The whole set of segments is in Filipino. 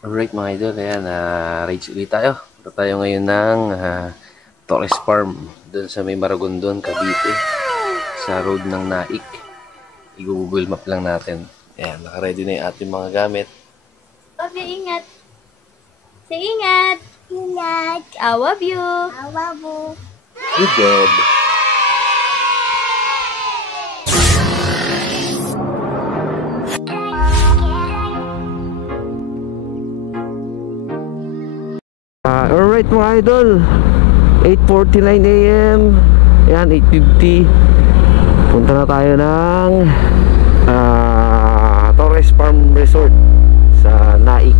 Alright mga idol, ayan, rage ulit tayo. Punta tayo ngayon ng Torres Farm, dun sa may Maragondon, Cavite, sa road ng Naik. I-google map lang natin. Ayan, naka-ready na yung ating mga gamit. Okay, ingat. Say ingat. Ingat. I love you. I love you. Good job. Alright mga idol, 8:49 AM. Ayan, 8:50. Punta na tayo ng Torres Farm Resort sa Naik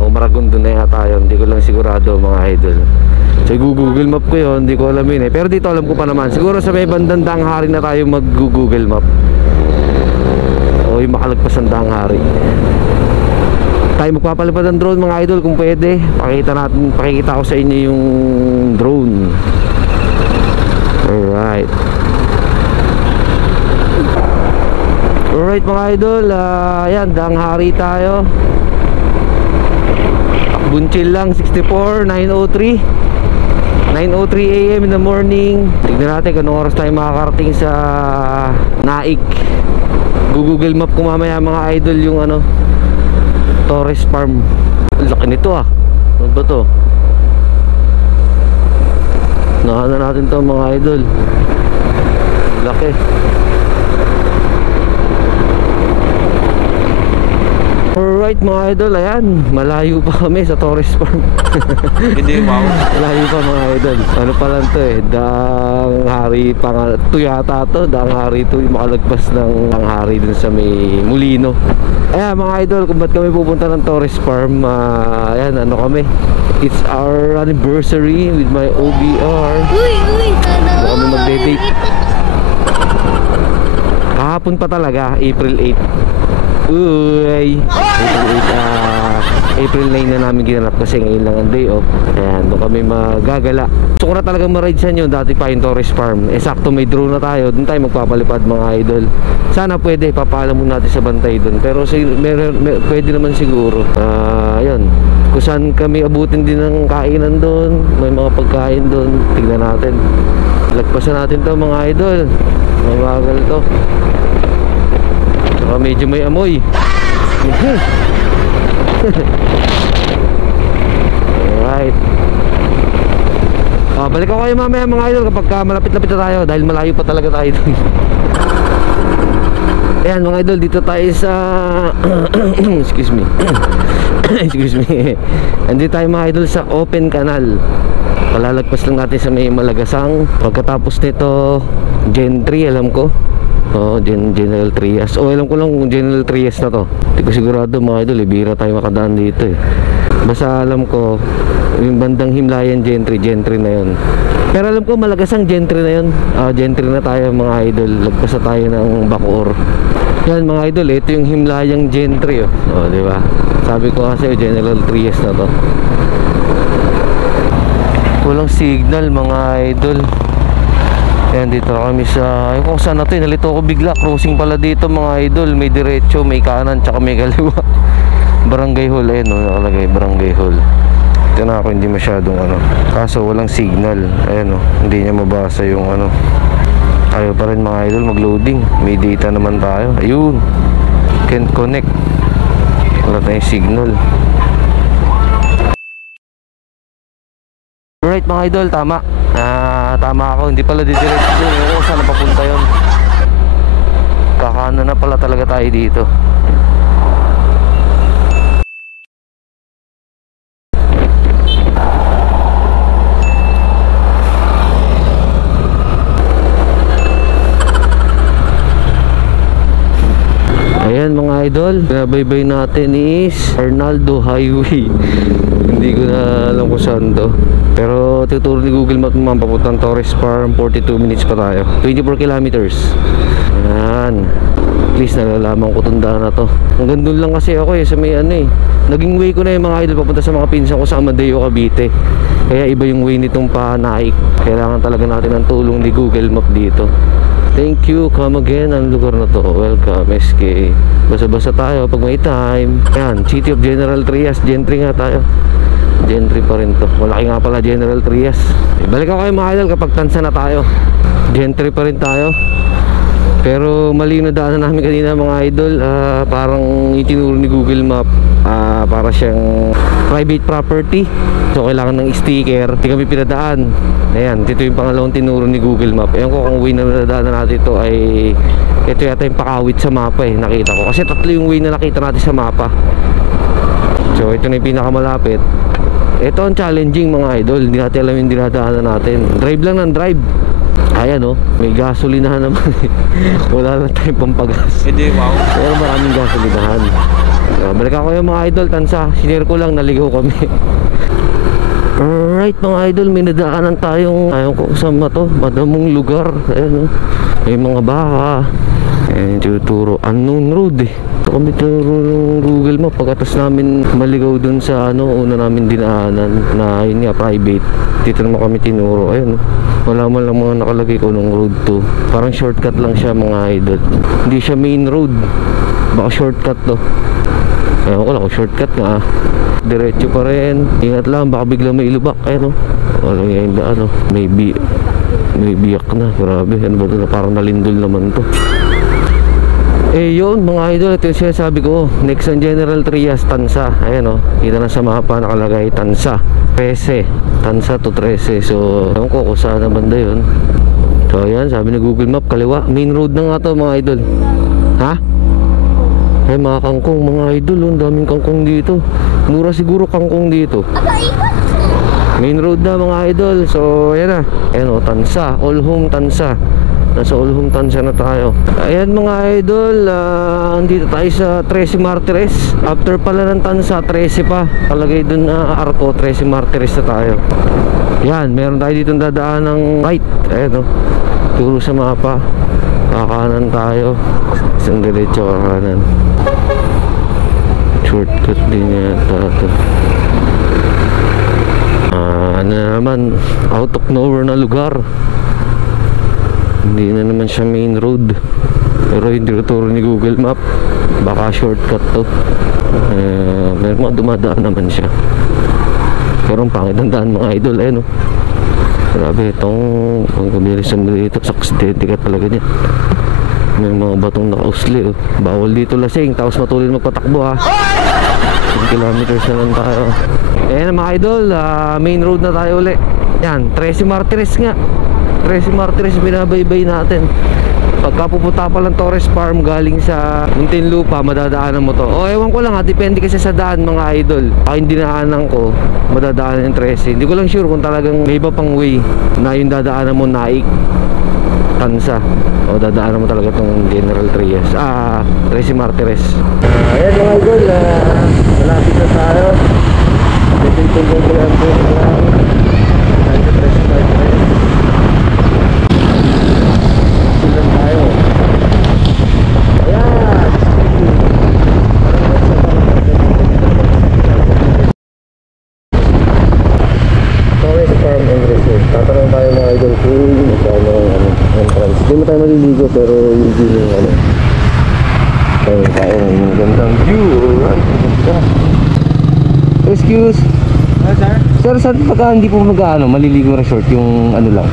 o Maragondon na yata yun. Hindi ko lang sigurado mga idol. So Google Map ko yun, hindi ko alam yun eh. Pero dito alam ko pa naman. Siguro sa may bandang Danghari na tayo mag-Google Map, o yung makalagpas ng Danghari. Tayo magpapalipad ng drone mga idol kung pwede. Pakikita ko sa inyo yung drone. Alright. Alright mga idol, ayan, Danghari tayo. Bunchil lang, 64, 9:03 AM in the morning. Tignan natin kung anong oras tayo makakarating sa Naik. Google Map ko mamaya mga idol yung ano, Torres Farm. Laki nito ah. Ano ba to? Nahanan natin to mga idol. Laki. Alright mga idol, ayan, malayo pa kami sa Torres Farm. Hindi, wow. Malayo pa mga idol. Ano pa lang to eh, Danghari to yata to. Danghari to, yung makalagpas ng Danghari dun sa may Molino. Ayan mga idol, kung ba't kami pupunta ng Torres Farm, ayan, ano kami, it's our anniversary with my OBR. Sana Ano kami magde-date. Kahapon pa talaga, April 8. Uy, April 9 na namin ginanap kasi ngayon lang ang day off. Ayan, doon kami magagala. Gusto ko na talagang ma-ride sa inyo, dati pa yung Torres Farm. Sakto may drone na tayo, doon tayo magpapalipad mga idol. Sana pwede, papaalam mo natin sa bantay doon. Pero pwede naman siguro. Ayun, kung saan kami abutin din ng kainan doon, may mga pagkain doon, tignan natin. Lagpasan natin to mga idol. Mabagal to. Saka medyo may amoy. Alright. Balik ako kayo mamaya mga idol kapag malapit-lapit na tayo, dahil malayo pa talaga tayo dun. Ayan mga idol, dito tayo sa excuse me. Excuse me. Andito tayo mga idol sa open canal. Palalagpas lang natin sa may Malagasang. Pagkatapos nito, Gentry, alam ko. General Trias. Alam ko lang kung General Trias na to. Hindi ko sigurado mga idol, bira tayo makadaan dito eh. Basta alam ko yung bandang Himlayan Gentry na yun. Pero alam ko Malagasang Gentry na yun. Gentry na tayo mga idol. Lagpas na tayo ng Bacoor. Yan mga idol, ito yung Himlayang Gentry oh. Di ba? Sabi ko kasi General Trias na to. Walang signal mga idol. Ayan, dito na kami sa, kung saan natin, nalito ako bigla. Crossing pala dito mga idol. May diretso, may kanan, tsaka may kaliwa. Barangay Hall, ayun nakalagay Barangay Hall. Ito na ako, hindi masyadong ano. Kaso walang signal. Ayan hindi niya mabasa yung ano. Ayaw pa rin mga idol mag-loading. May data naman tayo. Ayun, can't connect. Wala tayong signal. Alright mga idol, tama. Tama ako, hindi pala didiretso doon. Kung saan napapunta yun. Kakanan na pala talaga tayo dito. Ayan mga idol, binabaybay natin is Arnaldo Highway. Hindi ko na alam kung saan to. Pero tuturo ni Google Map naman papuntang Torres Farm, 42 minutes pa tayo. 24 kilometers. Ayan. At least nalalaman ko itong daan na to. Hanggang doon lang kasi ako sa may ano eh. Naging way ko na yung mga idol papunta sa mga pinsan ko sa Amadeo, Cavite. Kaya iba yung way nitong pa Naik. Kailangan talaga natin ng tulong ni Google Map dito. Thank you, come again ang lugar na to. Welcome, SK. Basa-basa tayo pag may time. Yan, City of General Trias. Gentry nga tayo. Gentry pa rin to. Malaki nga pala General Trias. Balik ako kayo mga idol kapag tansa na tayo. Gentry pa rin tayo. Pero mali na daanan namin kanina mga idol. Parang itinuro ni Google Map, para siyang private property. So kailangan ng sticker. Hindi kami pinadaan. Ayan, dito yung pangalawang tinuro ni Google Map. Ewan ko kung way na nadaanan natin ito ay ito yata yung pakawit sa mapa nakita ko. Kasi tatlo yung way na nakita natin sa mapa. So ito na yung pinakamalapit. Ito ang challenging mga idol. Hindi natin alam yung dinadaanan natin. Drive lang ng drive. Ayan may gasolinahan naman. Wala lang tayong pampagas. Hindi, wow. Pero maraming gasolinahan. Balik ako yung mga idol, tansa. Sinare ko lang, naligaw kami. Alright mga idol, may nadaanan tayong, ayaw ko saan ba to, madamong lugar. Ayan may mga baka. Ayan tuturo, unknown road Ito kami turo ng Google Map. Pagkatas namin maligaw dun sa una namin dinaanan na yun nga, private. Dito naman kami tinuro. Ayan wala man lang mga nakalagay ko ng road to. Parang shortcut lang siya mga idol. Hindi siya main road. Baka shortcut to. Ewan ko lang kung shortcut nga. Diretso pa rin. Ingat lang baka bigla may ilubak. Ayan walang yung daan may biyak na. Grabe. Ano ba ito na parang nalindol naman to. Yun mga idol, ito yung sinasabi ko. Next ang General Trias, Tansa. Ayan kita na sa mapa nakalagay Tansa 13, Tansa to 13. So ewan ko kung saan na banda yun. So ayan, sabi ni Google Map, kaliwa. Main road na nga to mga idol. Ha? Ay mga kangkong mga idol, ang daming kangkong dito. Mura siguro kangkong dito. Main road na mga idol. So ayan na. Ayan Tansa, All Home Tansa. Nasa All Home Tansa na tayo. Ayan mga idol, andito tayo sa 13 Martires. After pala ng Tansa, 13 pa. Palagay dun Arco, 13 Martires na tayo. Yan, meron tayo dito dadaan ng right. Ayan turo sa mapa. Kakanan tayo. Isang diretso kakanan. Shortcut din yata ito. Ano naman, out of nowhere na lugar. Hindi na naman siya main road. Pero yung tinuturo ni Google Map, baka shortcut to. Meron mga dumadaan naman siya. Pero ang pangit ang daan mga idol. Grabe itong pagkabilisan dito. Saksidente ka talaga niya. May mga batong nakausli Bawal dito lasing. Tapos matulin magpatakbo 10 kilometers na lang tayo. Ayan mga idol, main road na tayo ulit. Yan, 13 Martires nga. 13 Martires binabaybay natin. Pagka pupunta pa lang Torres Farm galing sa Muntinlupa, madadaanan mo to. Ewan ko lang depende kasi sa daan mga idol. Yung dinaanan ko, madadaanan yung 13. Hindi ko lang sure kung talagang may iba pang way na yung dadaanan mo Naik, Tansa, o dadaanan mo talaga tong General Trias 13 Martires. Ayan mga idol, malapit na tayo. Ito yung General Trias. Tayo. Ayan. Torres Farm and Resort. Tatanong tayo mga idol kung magkano ang entrance. Hindi mo tayo maliligo pero yung view yung tayo yung gandang view. Alright. Excuse. Sir? Sir, saan pagka hindi po maliligo resort yung lang?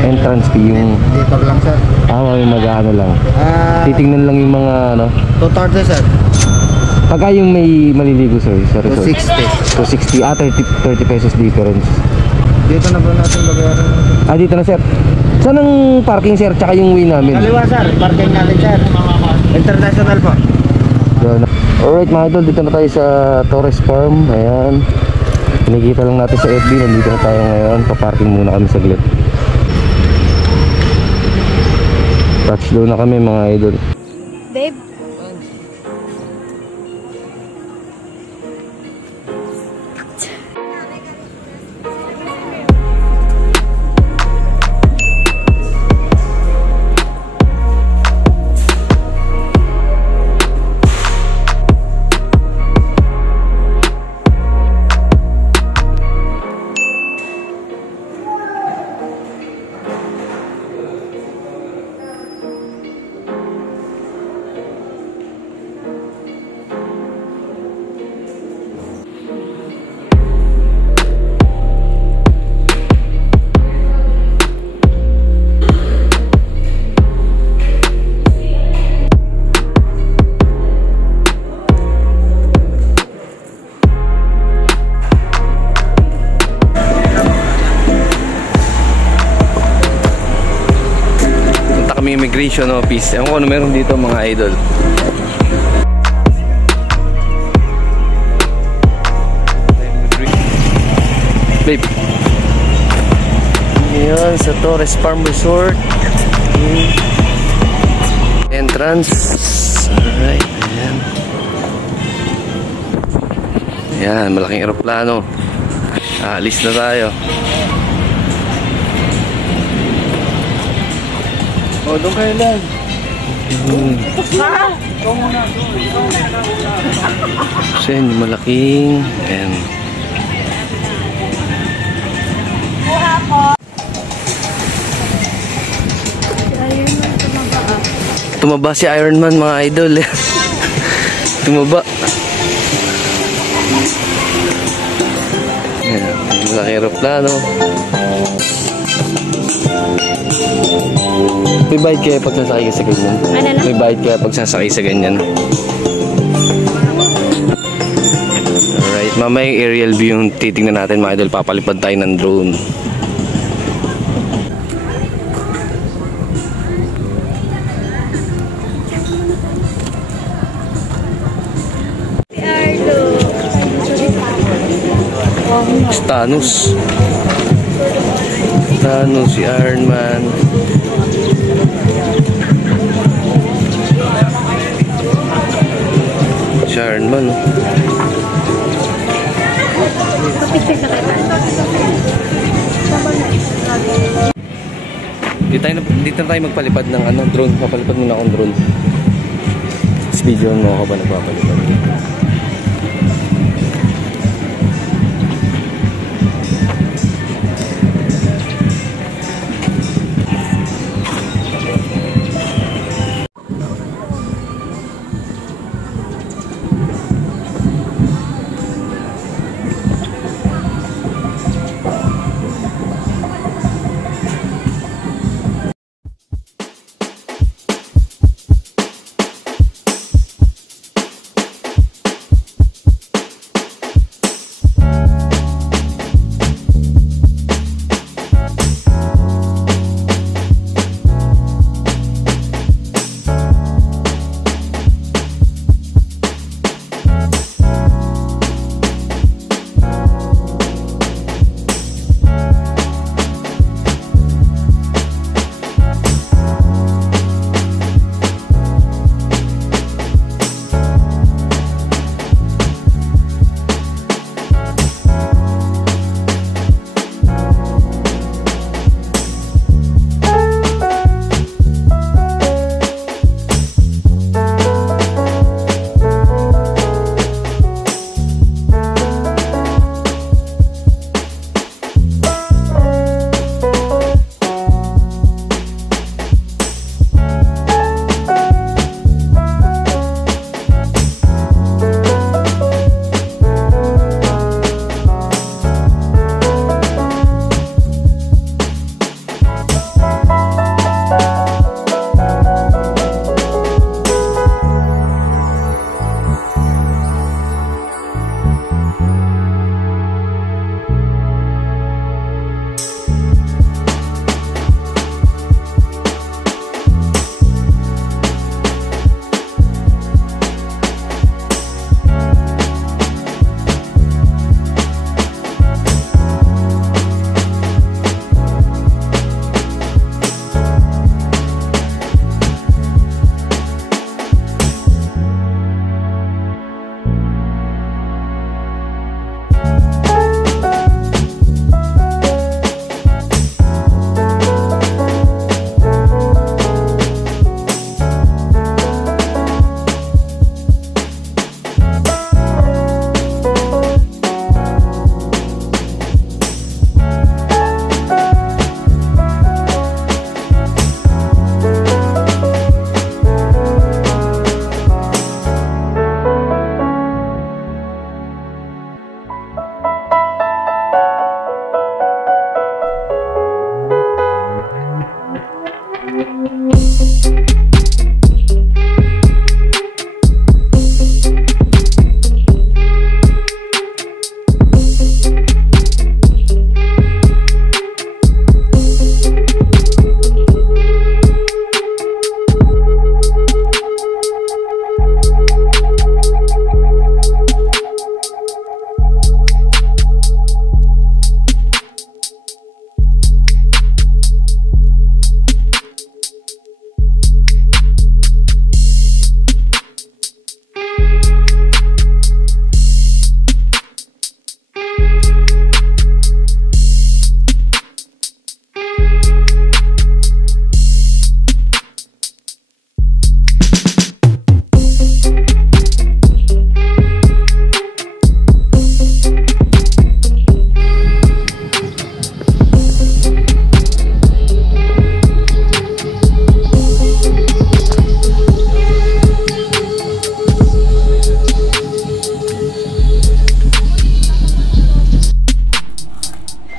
Entrance fee yung... Dito lang sir. May lang. Titingnan lang yung mga 230 sir. Pagka yung may maliligo sir, sa resort? 260. 260. 30 pesos difference. Dito na po natin babayaran. Dito na sir. Saan ang parking sir, tsaka yung way namin? Kaliwa sir, parking natin sir. International po. Alright mga idol, dito na tayo sa Torres Farm. Ayan. Nakikita lang natin sa FB, nandito na tayo ngayon. Paparking muna kami saglit. Touchdown na kami mga idol. Babe, Immigration Office. Ewan ko ano meron dito mga idol. Babe. Ngayon sa Torres Farm Resort. Entrance. Alright, ayan. Ayan, malaking aeroplano. Alis na tayo. O, doon kayo lang. So yun, malaking. Ayan. Tumaba si Iron Man mga idol. Tumaba. Ayan, malaking aeroplano. May bayad kaya pag sasakay ka sa ganyan? Ano na? May bayad kaya pag sasakay sa ganyan? Alright, mamaya yung aerial view yung titignan natin mga idol. Papalipad tayo ng drone. Thanos. Thanos, si Iron Man. Si Iron Man. Dito na tayo magpalipad ng drone. Papalipad muna akong drone. Tapos video mo ako ba nagpapalipad.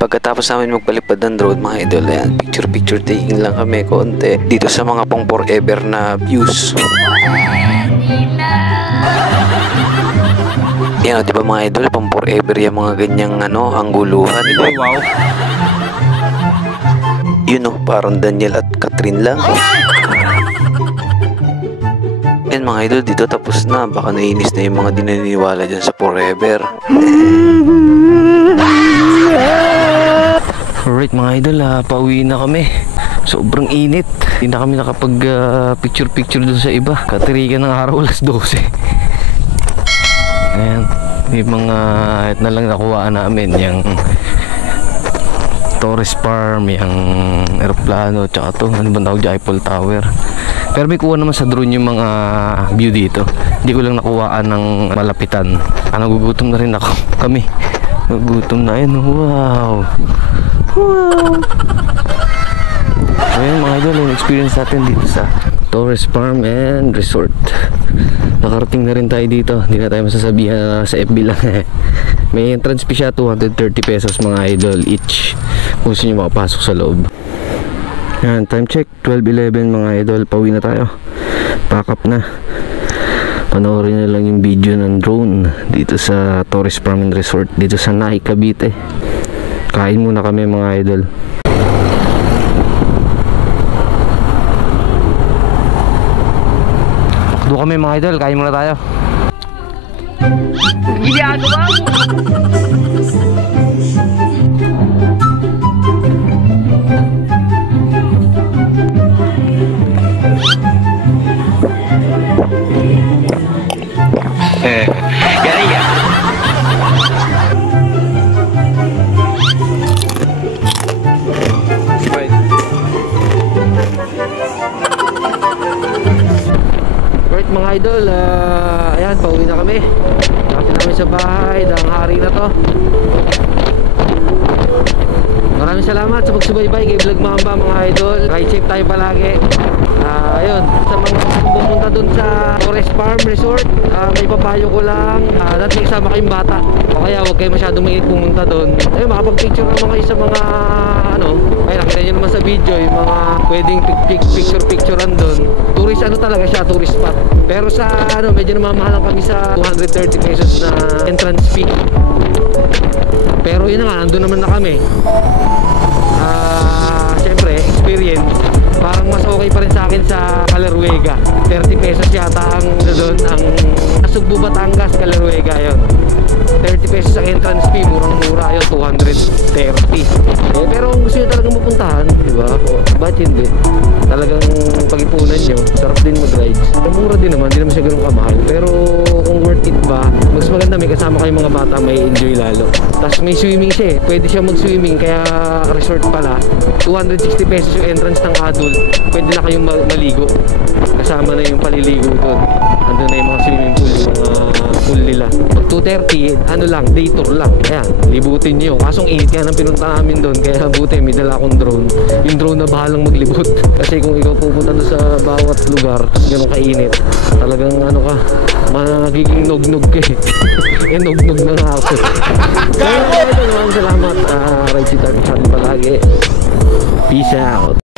Pagkatapos namin magpalipad ng drone mga idol, ayan, picture taking lang kami konti dito sa mga pang forever na views. Yan, di ba mga idol, pang forever yung mga ganyang angguluhan. Wow. Yun parang Daniel at Catherine lang. Yan mga idol, dito tapos na. Baka nainis na yung mga di naniniwala dyan sa forever. Alright mga idol, pauwi na kami. Sobrang init. Hindi na kami nakapag picture dun sa iba. Katirigan ng araw, alas 12. Ayan, may mga ito na lang nakuhaan namin. Yung Torres Farm, yung aeroplano, tsaka to, ano bang tawag dyan, Eiffel Tower. Pero may kuha naman sa drone yung mga view dito. Hindi ko lang nakuhaan ng malapitan. Nagugutom na rin ako. Kami nagugutom na yun. Wow. So yun mga idol, yung experience natin dito sa Torres Farm and Resort. Nakarating na rin tayo dito. Hindi na tayo masasabihan na sa FB lang. May entrance fee siya, 230 pesos mga idol each kung gusto nyo makapasok sa loob. Yan, time check 12:11 mga idol. Pauwi na tayo. Pack up na. Panoorin na lang yung video ng drone dito sa Torres Farm and Resort dito sa Naik, Cavite. Kain muna kami mga idol. Pakdo kami mga idol, kain muna tayo. Ginagawa mo! Right mga idol, ayan, pauwi na kami. Nakapit namin sa bahay, dang hari na to. Maraming salamat sa pagsubaybay kay Vlog Mamba mga idol. Ride safe tayo palagi. Ayun, sa mga pumunta dun sa Torres Farm Resort, may papayo ko lang, dahil may kasama kayong bata o kaya huwag kayo masyadong mainit pumunta dun. Ayun, makapag-picture naman kayo sa mga ay nakita nyo naman sa video yung mga pwedeng picture-picturean dun. Tourist talaga siya, tourist spot. Pero sa medyo namamahalan kami sa 230 pesos na entrance fee. Pero yun na nga, nandun naman na kami. Siyempre, experience. Parang mas okay pa rin sa akin sa Calaruega. 30 pesos yata ang doon, ang Sugbo, Batangas, Calaruega yun. 30 pesos ang entrance fee, murang-mura yun, 230. Pero kung gusto nyo talagang mapuntahan, di ba? Ba't hindi? Talagang pag-ipunan nyo, sarap din mag-rides. Mura din naman, di naman siya ganun kamahal. Pero kung worth it ba, mas maganda may kasama kayong mga bata, may enjoy lalo. Tapos may swimming siya eh, pwede siya mag-swimming, kaya resort pala. 260 pesos yung entrance ng adult, pwede na kayong maligo. Kasama na yung paliligo doon. Andun na yung mga swimming pool, yung mga pool nila. Pag 230, lang, day tour lang. Ayan, libutin nyo. Kasong init nga ng pinunta namin doon, kaya buti may dala akong drone. Yung drone na bahalang maglibot. Kasi kung ikaw pupunta doon sa bawat lugar, ganun kainit, talagang ka, magiging nog-nog ka eh. Nog-nog na nga ako. Kaya naman, salamat. Right si Tarkin palagi. Peace out.